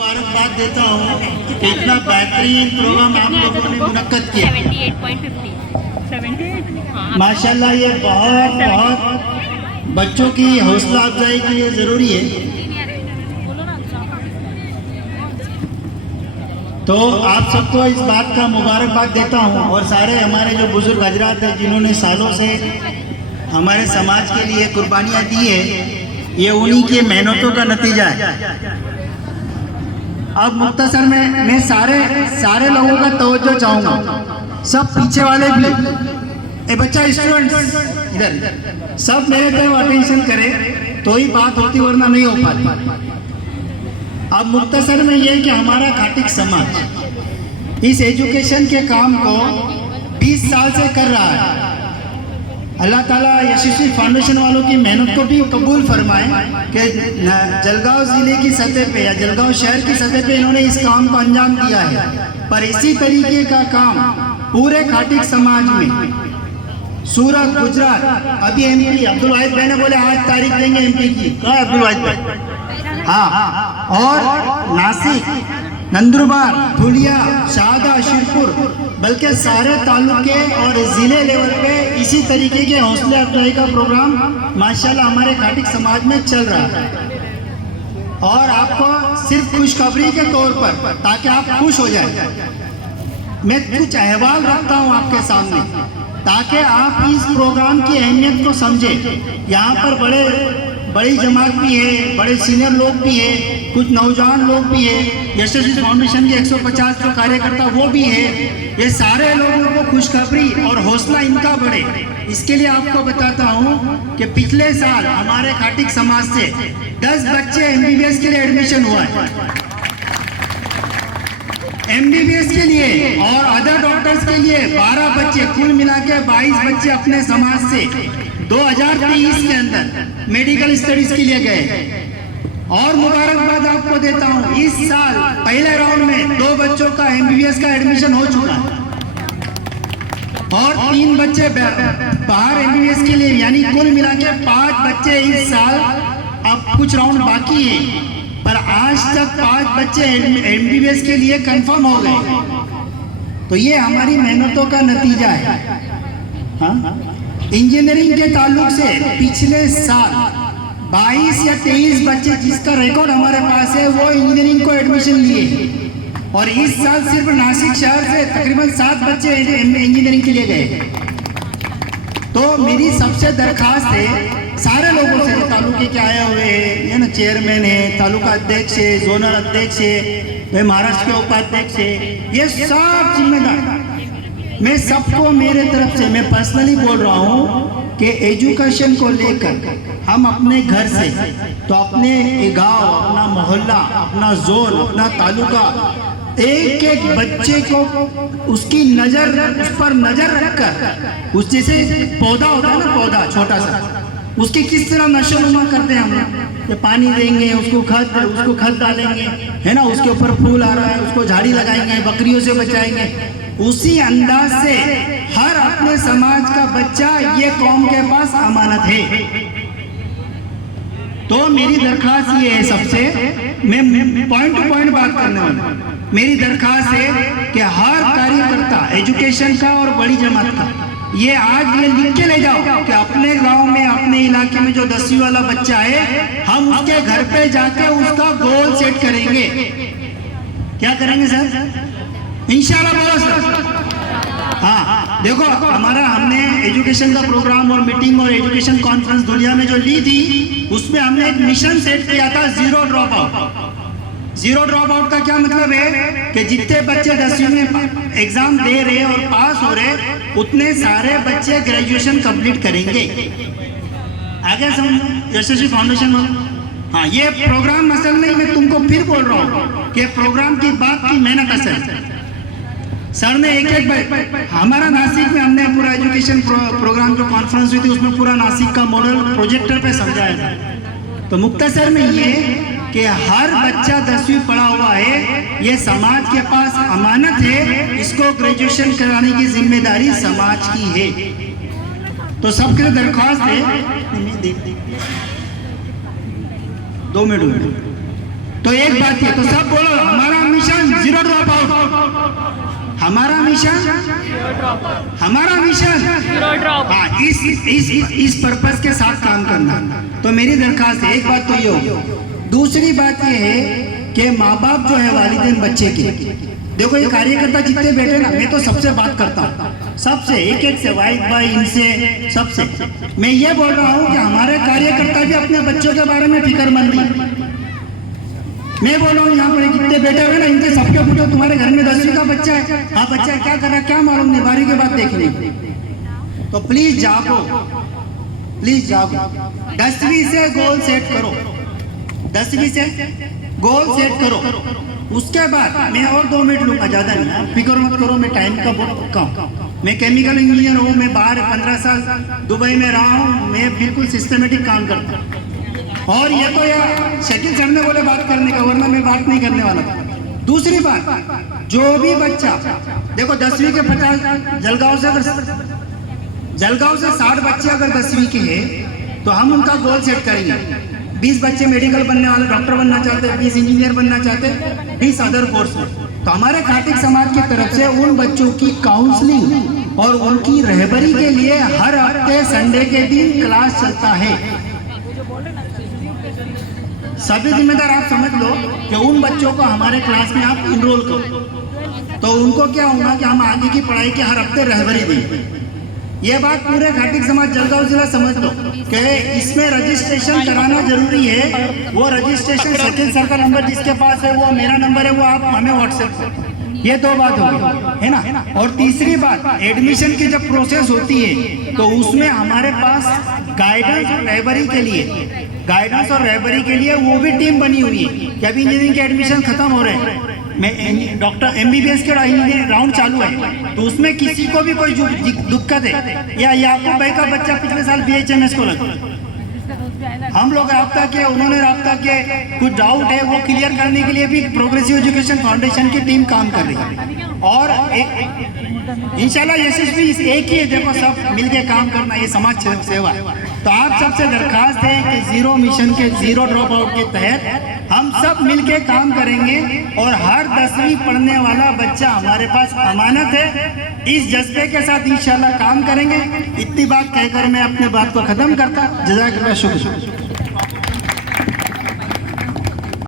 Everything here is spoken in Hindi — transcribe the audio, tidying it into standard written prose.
मुबारकबाद देता हूँ कि इतना बेहतरीन प्रोग्राम आप लोगों ने मुनक्कद किया। 78.50 माशाल्लाह ये बहुत बच्चों की हौसला अफजाई के लिए ज़रूरी है। तो आप सबको इस बात का मुबारकबाद देता हूँ और सारे हमारे जो बुजुर्ग हजरात हैं जिन्होंने सालों से हमारे समाज के लिए कुर्बानियाँ दी है, ये उन्हीं की मेहनतों का नतीजा है। अब मुख्तसर में मैं सारे लोगों का तवज्जो चाहूँगा, सब पीछे वाले भी, ए बच्चा स्टूडेंट इधर सब मेरे तरफ अटेंशन करे तो ही बात होती, वरना नहीं हो पाती। अब मुख्तसर में ये है कि हमारा घाटिक समाज इस एजुकेशन के काम को 20 साल से कर रहा है। अल्लाह ताला यशस्वी फाउंडेशन वालों की मेहनत को भी कबूल फरमाए कि जलगांव ज़िले की सतह पे या जलगांव शहर की सतह पे इन्होंने इस काम को अंजाम दिया है। पर इसी तरीके का काम पूरे घाटिक समाज में सूरत, गुजरात, अभी एमपी अब्दुल वाहिद भाई ने बोले 8 तारीख देंगे एमपी की, कहा अब्दुल वाहिद भाई, हाँ, और नासिक, नंदुरबार, धुलिया, शाहदा, शिरपुर, बल्कि सारे तालुके और ज़िले लेवल पे इसी तरीके के हौसले अफजाई का प्रोग्राम माशाल्लाह हमारे घाटिक समाज में चल रहा है। और आपको सिर्फ खुशखबरी के तौर पर, ताकि आप खुश हो जाए, मैं कुछ अहवाल रखता हूँ आपके सामने ताकि आप इस प्रोग्राम की अहमियत को समझें। यहाँ पर बड़ी जमात भी है, बड़े सीनियर लोग भी है, कुछ नौजवान लोग भी है, यशस्वी फाउंडेशन के 150 जो कार्यकर्ता वो भी है। ये सारे लोगों को खुशखबरी और हौसला इनका बढ़े, इसके लिए आपको बताता हूँ कि पिछले साल हमारे घाटिक समाज से 10 बच्चे MBBS के लिए एडमिशन हुआ है, MBBS के लिए, और अदर डॉक्टर्स के लिए 12 बच्चे, कुल मिला के 22 बच्चे अपने समाज से 2023 के अंदर मेडिकल स्टडीज के लिए गए। और मुबारकबाद आपको देता हूँ, इस साल पहले राउंड में 2 बच्चों का MBBS का एडमिशन हो चुका है और 3 बच्चे बाहर MBBS के लिए, यानी कुल मिला के 5 बच्चे इस साल। अब कुछ राउंड बाकी है, पर आज तक 5 बच्चे MBBS के लिए कंफर्म हो गए। तो ये हमारी मेहनतों का नतीजा है। हाँ, इंजीनियरिंग के ताल्लुक से पिछले साल 22 या 23 बच्चे, जिसका रिकॉर्ड हमारे पास है, वो इंजीनियरिंग को एडमिशन लिए, और इस साल सिर्फ नासिक शहर से तकरीबन 7 बच्चे इंजीनियरिंग के लिए गए। तो मेरी सबसे दरखास्त है सारे लोगों से, तालुके के आए हुए हैं ना, चेयरमैन है, तालुका अध्यक्ष है, जोनल अध्यक्ष है, महाराष्ट्र के उपाध्यक्ष है, ये सब जिम्मेदार, मैं सबको मेरे तरफ से मैं पर्सनली बोल रहा हूँ कि एजुकेशन को लेकर हम अपने घर से तो अपने गांव, अपना मोहल्ला, अपना जोन, अपना तालुका, एक एक बच्चे को उसकी नजर, उस पर नजर रखकर, उस जैसे पौधा होता है ना, पौधा छोटा सा, उसकी किस तरह नशोनुमा करते हैं हम, ये पानी देंगे, उसको खत डालेंगे, है ना, उसके ऊपर फूल आ रहा है, उसको झाड़ी लगाएंगे, बकरियों से बचाएंगे, उसी अंदाज से हर अपने समाज का बच्चा ये कौम के पास अमानत है। तो मेरी दरखास्त ये है, सबसे मैं पॉइंट टू पॉइंट बात करने वाला हूँ। मेरी दरखास्त है कि हर कार्यकर्ता एजुकेशन का और बड़ी जमात का ये आज ये लिख के ले जाओ कि अपने गांव में, अपने इलाके में जो 10वीं वाला बच्चा है, हम उसके घर पे जाके उसका गोल सेट करेंगे। क्या करेंगे सर? इंशाल्लाह बोलो सर। हाँ, देखो हमने एजुकेशन का प्रोग्राम और मीटिंग और एजुकेशन कॉन्फ्रेंस दुनिया में जो ली थी, उसमें हमने एक मिशन सेट किया था, zero drop out. Zero drop out का क्या मतलब है कि जितने बच्चे 10वीं में एग्जाम दे रहे और पास हो रहे, उतने सारे बच्चे ग्रेजुएशन कंप्लीट करेंगे। आगे समझ यशस्वी फाउंडेशन हो। हाँ, ये प्रोग्राम असल नहीं, मैं तुमको फिर बोल रहा हूँ कि प्रोग्राम की बात की मेहनत असल। सर ने एक हमारा नासिक में हमने पूरा एजुकेशन प्रोग्राम जो कॉन्फ्रेंस हुई थी, उसमें पूरा नासिक का मॉडल प्रोजेक्टर पे समझाया था। तो मुख्तसर में ये कि हर बच्चा 10वीं पढ़ा हुआ है, ये समाज के पास अमानत है, इसको ग्रेजुएशन कराने की जिम्मेदारी समाज की है। तो सबके लिए दरख्वास्त है, 2 मिनट। तो एक बात है, तो सब बोलो हमारा मिशन हाँ इस पर्पस के साथ काम करना। तो मेरी दरखास्त है, एक बात तो ये हो। दूसरी बात ये है कि माँ बाप जो है वालिदैन बच्चे के, देखो ये कार्यकर्ता जितने बैठे ना, मैं तो सबसे बात करता हूँ, सबसे एक एक से, वाइफ भाई इनसे सबसे मैं ये बोल रहा हूँ कि हमारे कार्यकर्ता भी अपने बच्चों के बारे में फिक्रमंद नहीं। मैं बोल रहा हूँ यहाँ पर जितने बैठे हुए ना, इनके सबके पूछो तुम्हारे घर में 10वीं का बच्चा है, हाँ बच्चा क्या कर रहा है क्या मालूम नहीं, 12वीं के बाद देखने। तो प्लीज जागो, प्लीज जागो, 10वीं से गोल सेट करो, 10वीं से गोल सेट करो। उसके बाद मैं और 2 मिनट लूंगा, ज्यादा नहीं, फिक्र मत करो, मैं टाइम का बहुत कम। मैं केमिकल इंजीनियर हूँ, मैं बाहर 15 साल दुबई में रहा हूँ, मैं बिल्कुल सिस्टमेटिक काम करता हूँ। और ये तो यार शकील सर ने बोले बात करने का, वरना मैं बात नहीं करने वाला था। दूसरी बात, जो भी बच्चा देखो 10वीं के 50 जलगांव से 60 बच्चे अगर 10वीं के हैं तो हम उनका गोल सेट करेंगे। 20 बच्चे मेडिकल बनने वाले, डॉक्टर बनना चाहते हैं, 20 इंजीनियर बनना चाहते हैं, 20 अदर कोर्स में। तो हमारे कार्तिक समाज की तरफ से उन बच्चों की काउंसलिंग और उनकी रहबरी के लिए हर हफ्ते संडे के दिन क्लास चलता है। सभी जिम्मेदार आप समझ लो कि उन बच्चों को हमारे क्लास में आप इनरोल करो, तो उनको क्या होगा कि हम आगे की पढ़ाई की हर हफ्ते रहबरी दें। ये बात पूरे घाटिक समाज जलगांव जिला समझ लो कि इसमें रजिस्ट्रेशन कराना जरूरी है। वो रजिस्ट्रेशन शकील सर का नंबर जिसके पास है, वो मेरा नंबर है, वो आप हमें व्हाट्सएप करो। ये 2 बात हो गई है ना। और तीसरी बात, एडमिशन की जब प्रोसेस होती है तो उसमें हमारे पास गाइडेंस और रहबरी के लिए वो भी टीम बनी हुई है कि अभी इंजीनियरिंग के एडमिशन खत्म हो रहे हैं, मैं डॉक्टर MBBS के राउंड चालू है, तो उसमें किसी को भी कोई दिक्कत है या याकूब भाई का बच्चा पिछले साल BHMS को लगा, हम लोग राब्ता किए, उन्होंने राब्ता किए, कुछ डाउट है वो क्लियर करने के लिए भी प्रोग्रेसिव एजुकेशन फाउंडेशन की टीम काम कर रही है। और इंशाल्लाह यशस्वी एक ही है, देखो सब मिलके काम करना, ये समाज सेवा। तो आप सबसे दरखास्त है कि जीरो मिशन के जीरो ड्रॉप आउट के तहत हम सब मिलके काम करेंगे और हर 10वीं पढ़ने वाला बच्चा हमारे पास अमानत है। इस जज्बे के साथ इंशाल्लाह काम करेंगे। इतनी बात कहकर मैं अपने बात को खत्म करता। जज़ाकल्लाह, शुक्रिया।